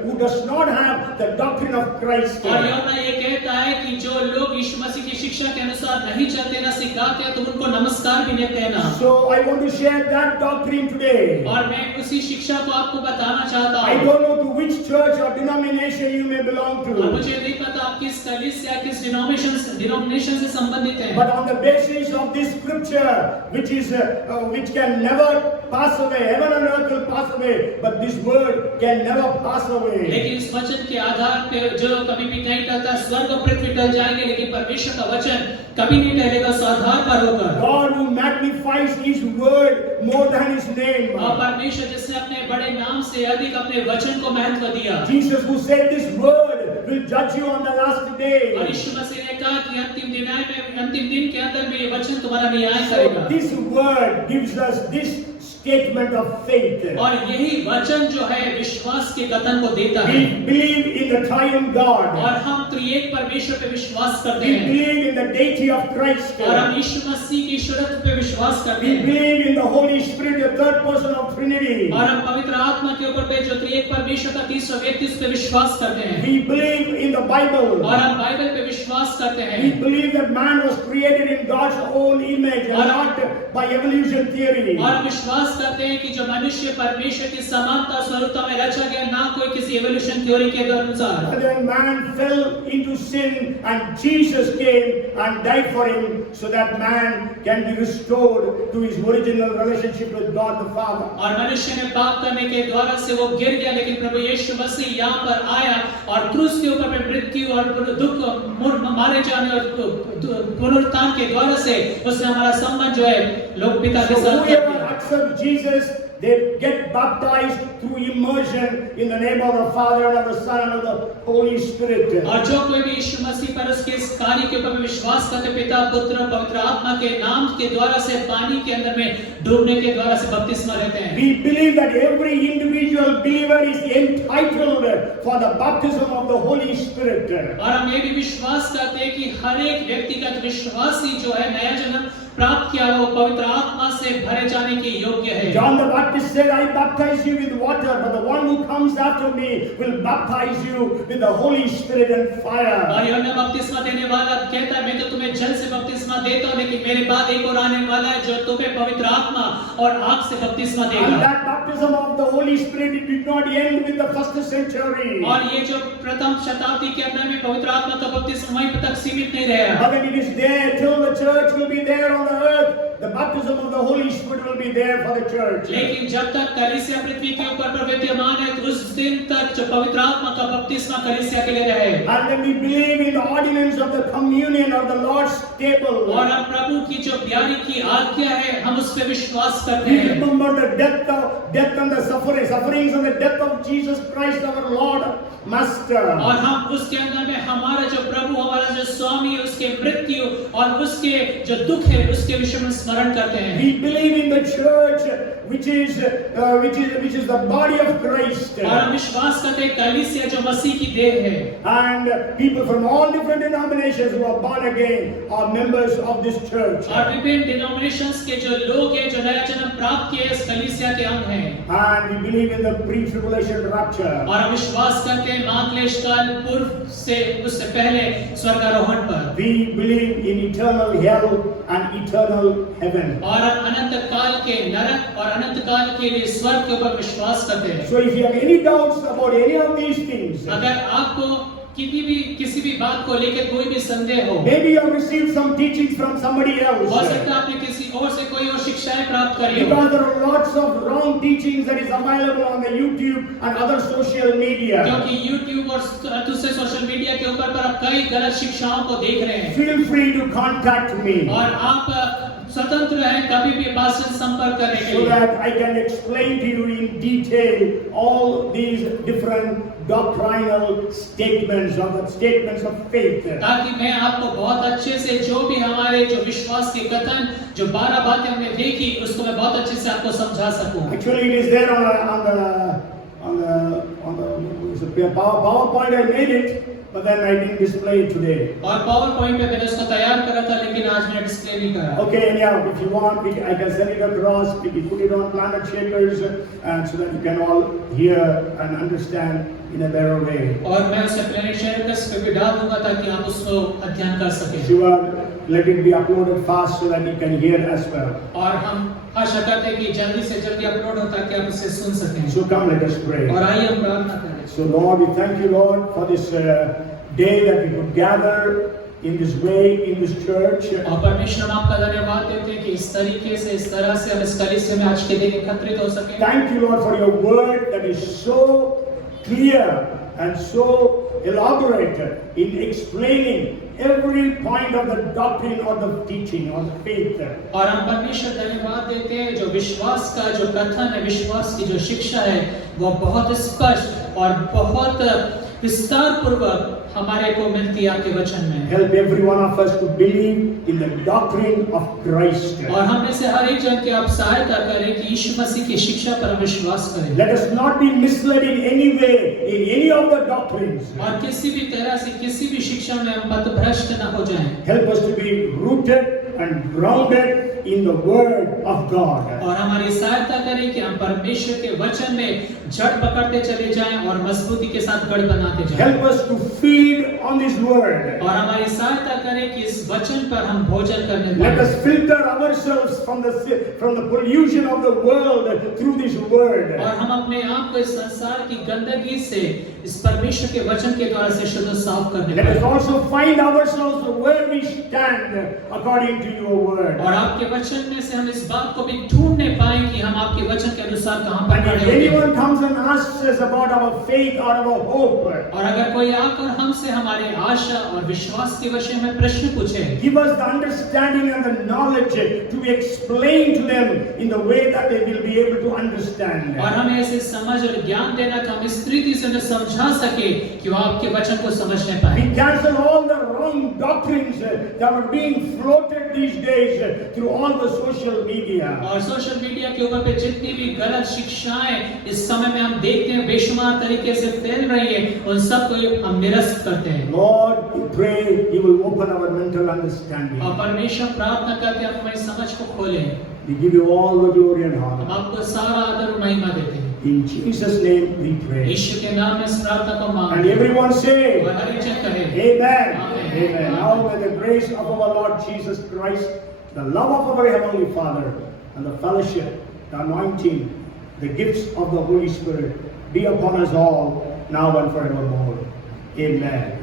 who does not have the doctrine of Christ," और यूहन्ना ये कहता है कि जो लोग यीशु मसीह की शिक्षा के अनुसार नहीं चलते ना सिखाते हैं तुम उनको नमस्कार भी नहीं कहना। So I want to share that doctrine today. और मैं उसी शिक्षा को आपको बताना चाहता I हूँ। don't know to which church or denomination you may belong और to, मुझे नहीं पता आप किस कलीसिया किस डिनोमिनेशन से संबंधित हैं, but on the basis of this scripture, which can never pass away, heaven and earth will pass away, but this word can never pass away. लेकिन इस वचन के आधार पे जो कभी भी नहीं टलता, स्वर्ग और पृथ्वी टल जाएंगे लेकिन परमेश्वर का वचन कभी नहीं टलेगा, उस आधार पर होकर। God who magnifies His word more than His name. और परमेश्वर जिसने अपने बड़े नाम से अधिक अपने वचन को महत्व दिया। Jesus who said this word will judge you on the last और day. यीशु मसीह ने कहा कि अंतिम दिन के अंदर में ये वचन तुम्हारा न्याय So करेगा। this word gives us this statement of faith. और यही वचन जो है विश्वास के कथन को देता है। We believe in the triune God. और हम त्रिएक परमेश्वर पे विश्वास करते We हैं। believe in the deity of Christ. और हम यीशु मसीह की ईश्वरत्व पे विश्वास करते We हैं। believe in the Holy Spirit, the third person of Trinity. और हम पवित्र आत्मा के ऊपर पे जो त्रिएक परमेश्वर का तीसरा व्यक्ति उस पे विश्वास करते हैं। We believe in the Bible. और हम बाइबल पे विश्वास करते We हैं। believe that man was created in God's own image and not by evolution theory. और विश्वास करते हैं कि जो मनुष्य परमेश्वर की समानता स्वरूपता में रचा गया, ना कोई किसी एवोल्यूशन थ्योरी के अनुसार। But then man fell into sin and Jesus came and died for him so that man can be restored to his original relationship with God the Father. और मनुष्य ने पाप करने के द्वारा से वो गिर गया, लेकिन प्रभु यीशु मसीह यहाँ पर आया और क्रूस के ऊपर में मृत्यु और दुख मारे जाने और पुनरुत्थान के द्वारा से उसने हमारा संबंध जो है लोग पिता के So साथ कर whoever दिया। accepts Jesus, they get baptized through immersion in the name of the Father and of the Son and of the Holy Spirit. और जो कोई भी यीशु मसीह पर उसके इस कार्य के ऊपर विश्वास करते पिता पुत्र पवित्र आत्मा के नाम के द्वारा से पानी के अंदर में डूबने के द्वारा से बपतिस्मा लेते हैं। We believe that every individual believer is entitled for the baptism of the Holy Spirit. और हम ये भी विश्वास करते हैं कि हर एक व्यक्तिगत विश्वासी जो है नया जन्म प्राप्त किया वो पवित्र आत्मा से भरे जाने के योग्य है। John the Baptist said, "I baptize you with water, but the one who comes after me will baptize you with the Holy Spirit and fire." और यूहन्ना बपतिस्मा देने वाला कहता है मैं तो तुम्हें जल से बपतिस्मा देता हूँ, लेकिन मेरे बाद एक और आने वाला है जो तुम्हें पवित्र आत्मा और आग से बपतिस्मा And देगा। that baptism of the Holy Spirit, it did not end with the first century. और ये जो प्रथम शताब्दी के अंदर में पवित्र आत्मा का बपतिस्मा वहीं तक सीमित नहीं रहा। But then it is there till the church will be there on the earth. The baptism of the Holy Spirit will be there for the church. लेकिन जब तक कलीसिया पृथ्वी के ऊपर पर विद्यमान है तो उस दिन तक जो पवित्र आत्मा का बपतिस्मा कलीसिया के लिए रहे। And then we believe in the ordinance of the communion of the Lord's table. और हम प्रभु की जो प्यारी की आज्ञा है हम उस पर विश्वास करते We हैं। remember the death and the sufferings and the death of Jesus Christ our Lord Master. और हम उसके अंदर में हमारा जो प्रभु हमारा जो स्वामी है उसके मृत्यु और उसके जो दुख है उसके विषय में स्मरण करते हैं। We believe in the church which is the body of Christ. और हम विश्वास करते हैं कलीसिया जो मसीह की देह है। And people from all different denominations who are born again are members of this church. और विभिन्न डिनोमिनेशंस के जो लोग हैं जो नया जन्म प्राप्त किए इस कलीसिया के अंग हैं। And we believe in the pre-tribulation rapture. और हम विश्वास करते हैं महाक्लेश काल पूर्व से उससे पहले स्वर्गारोहण पर। We believe in eternal hell and eternal heaven. और हम अनंत काल के नरक और अनंत काल के लिए स्वर्ग के ऊपर विश्वास करते हैं। So if you have any doubts about any of these things, अगर आपको किसी भी बात को लेकर कोई भी संदेह हो, maybe you have received some teachings from somebody हो else. सकता है आपने किसी और से कोई और शिक्षाएं प्राप्त करी हो। Because there are lots of wrong teachings that is available on the YouTube and other social media. क्योंकि YouTube और दूसरे सोशल मीडिया के ऊपर पर आप कई गलत शिक्षाओं को देख रहे हैं। Feel free to contact me. और आप स्वतंत्र हैं कभी भी पास्टर से संपर्क करने के so लिए, that I can explain to you in detail all these different doctrinal statements or the statements of faith. ताकि मैं आपको बहुत अच्छे से जो भी हमारे जो विश्वास के कथन जो 12 बातें हमने देखी उसको मैं बहुत अच्छे से आपको समझा सकूं। Actually, it is there on the PowerPoint. I made it, but then I didn't display it today. और पावर पॉइंट पे मैंने उसको तैयार करा था लेकिन आज मैंने डिस्प्ले नहीं करा। Okay, and yeah, if you want, I can send it across. We can put it on Planet Shakers, so that you can all hear and understand in a better way. और मैं उसे planet shares पे भी डाल दूंगा ताकि आप उसको अध्ययन कर सकें। Sure, let it be uploaded fast so that you can hear as well. और हम आशा करते हैं कि जल्दी से जल्दी अपलोड हो ताकि आप इसे सुन सकें। So come, let us pray. और आइए हम प्रार्थना करें। So Lord, we thank you, Lord, for this day that we could gather in this way in this church. और परमेश्वर हम आपका धन्यवाद देते हैं कि इस तरीके से इस तरह से हम इस कलीसिया में आज के दिन एकत्रित हो सके। Thank you, Lord, for your word that is so clear and so elaborate in explaining every point of the doctrine or the teaching or the faith. और हम परमेश्वर धन्यवाद देते हैं जो विश्वास का जो कथन है, विश्वास की जो शिक्षा है वो बहुत स्पष्ट और बहुत विस्तार पूर्वक हमारे को मिलती है आपके वचन में। Help every one of us to believe in the doctrine of Christ. और हम में से हर एक जन की आप सहायता करें कि यीशु मसीह की शिक्षा पर विश्वास करें। Let us not be misled in any way in any of the doctrines. और किसी भी तरह से किसी भी शिक्षा में हम पथभ्रष्ट न हो जाएं। Help us to be rooted and grounded in the word of God. और हमारी सहायता करें कि हम परमेश्वर के वचन में जड़ पकड़ते चले जाएं और मजबूती के साथ गढ़ बनाते जाएं। Help us to feed on this word. और हमारी सहायता करें कि इस वचन पर हम भोजन करने Let पाएं। us filter ourselves from the pollution of the world through this word. और हम अपने आप को इस संसार की गंदगी से इस परमेश्वर के वचन के द्वारा से शुद्ध साफ करने Let us पाएं। also find ourselves where we stand according to your word. और आपके वचन में से हम इस बात को भी ढूंढने पाएं कि हम आपके वचन के अनुसार कहां पर And if खड़े हैं। anyone comes and asks us about our faith or our hope, और अगर कोई आकर हमसे हमारे आशा और विश्वास के विषय में प्रश्न पूछे, give us the understanding and the knowledge to explain to them in the way that they will be able to understand. और हमें ऐसे समझ और ज्ञान देना कि हम इस तरीके से उन्हें समझा सके कि वो आपके वचन को समझने पाए। We cancel all the wrong doctrines that are being floated these days through all the social media. और सोशल मीडिया के ऊपर पे जितनी भी गलत शिक्षाएं इस समय में हम देखते हैं बेशुमार तरीके से फैल रही है, उन सब को हम निरस्त करते हैं। Lord, we pray you will open our mental understanding. और परमेश्वर प्रार्थना करते हैं आप हमारी समझ को खोलें। We give you all the glory and हम honor. आपको सारा आदर और महिमा देते हैं। In Jesus' name we pray. यीशु के नाम में इस प्रार्थना को And मांगते हैं। everyone say, और हर एक जन कहे Amen. Amen. Amen. Now may the grace of our Lord Jesus Christ, the love of our Heavenly Father, and the fellowship, the anointing, the gifts of the Holy Spirit be upon us all now and forevermore. Amen. Amen.